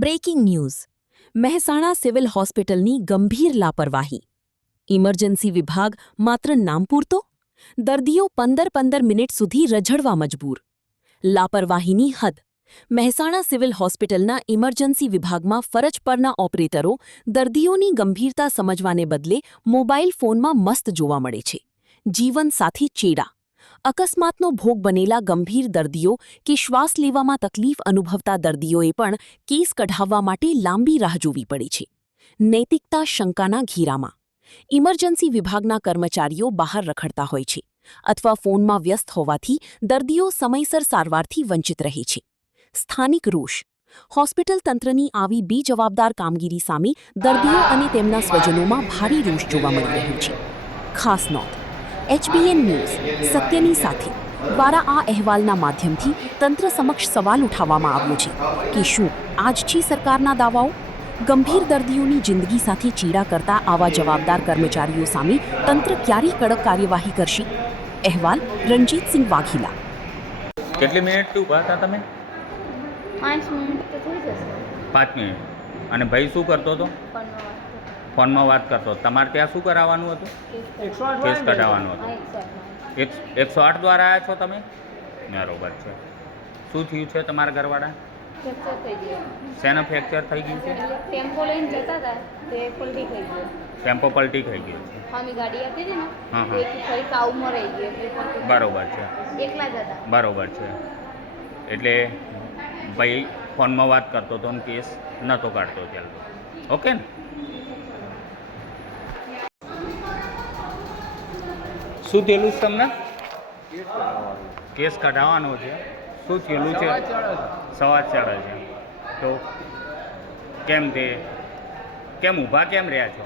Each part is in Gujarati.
બ્રેકિંગ ન્યૂઝ મહેસાણા સિવિલ હોસ્પિટલની ગંભીર લાપરવાહી ઇમરજન્સી વિભાગ માત્ર નામ પૂરતો દર્દીઓ 15 મિનિટ સુધી રઝળવા મજબૂર લાપરવાહીની હદ મહેસાણા સિવિલ હોસ્પિટલના ઇમરજન્સી વિભાગમાં ફરજ પરના ઓપરેટરો દર્દીઓની ગંભીરતા સમજવાને બદલે મોબાઈલ ફોનમાં મસ્ત જોવા મળે છે જીવનસાથી ચેડા અકસ્માતનો ભોગ બનેલા ગંભીર દર્દીઓ કે શ્વાસ લેવામાં તકલીફ અનુભવતા દર્દીઓએ પણ કેસ કઢાવવા માટે લાંબી રાહ જોવી પડી છે નૈતિકતા શંકાના ઘેરામાં ઇમરજન્સી વિભાગના કર્મચારીઓ બહાર રખડતા હોય છે અથવા ફોનમાં વ્યસ્ત હોવાથી દર્દીઓ સમયસર સારવારથી વંચિત રહે છે સ્થાનિક રોષ હોસ્પિટલ તંત્રની આવી બેજવાબદાર કામગીરી સામે દર્દીઓ અને તેમના સ્વજનોમાં ભારે રોષ જોવા મળી રહ્યો છે ખાસ નોંધ HBN ન્યૂઝ સત્યની સાથે દ્વારા આ અહેવાલના માધ્યમથી તંત્ર સમક્ષ સવાલ ઉઠાવવામાં આવ્યો છે કે શું આજ છે સરકારના દાવાઓ ગંભીર દર્દીઓની જિંદગી સાથે ચેડા કરતા આવા જવાબદાર કર્મચારીઓ સામે તંત્ર ક્યારે કડક કાર્યવાહી કરશે અહેવાલ રણજીતસિંહ વાઘેલા કેટલી મિનિટ ઊભા હતા તમે 5 મિનિટ તો થઈ જશે 5 મિનિટ અને ભાઈ શું કરતો હતો ફોનમાં વાત કરતો તમારે ત્યાં શું કરાવવાનું હતું કેસ કઢાવવાનો હતો 108 દ્વારા આવ્યા છો તમે બરાબર છે શું થયું છે તમારા ઘરવાળા ફ્રેક્ચર થઈ ગયું શેના ફ્રેક્ચર થઈ ગયું છે ટેમ્પો લઈને જતા હતા તે પલટી થઈ ગયો ટેમ્પો પલટી થઈ ગયો છે હા મેં ગાડી આપી હતી ને હા, હા. એક ફરી કાઉમાં રહી ગઈ એટલે પલટી બરોબર છે એકલા જ હતા બરોબર છે એટલે ભાઈ ફોનમાં વાત કરતો હતો ને કેસ નહોતો કાઢતો ત્યારે ઓકે ને શું થયેલું છે તમને કેસ કઢાવવાનો છે શું થયેલું છે સવા ચડે છે તો કેમ ઊભા કેમ રહ્યા છો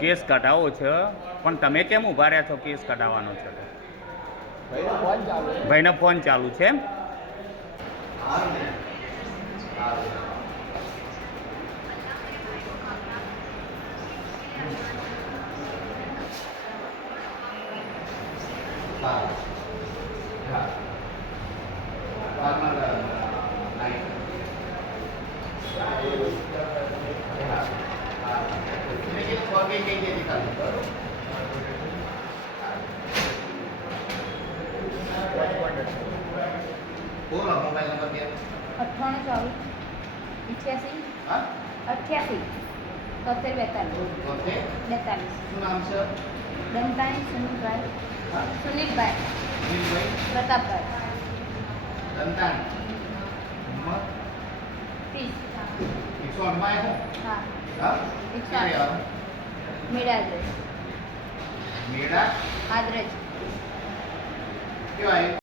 કેસ કઢાવો છે પણ તમે કેમ ઊભા રહ્યા છો કેસ કઢાવવાનો છે ભાઈનો ફોન ચાલુ છે એમ બોલો મોબાઈલ નંબર કે 98 88 88 73 42 શું નામ છે દમતાણી સુનિલભાઈ દિલભાઈ પ્રતાપભાઈ દંતાણ ઉંમર 30 108 માં આવ્યો હા હા 108 મેળાદ્રજ મેળા આદ્રજ કેવાય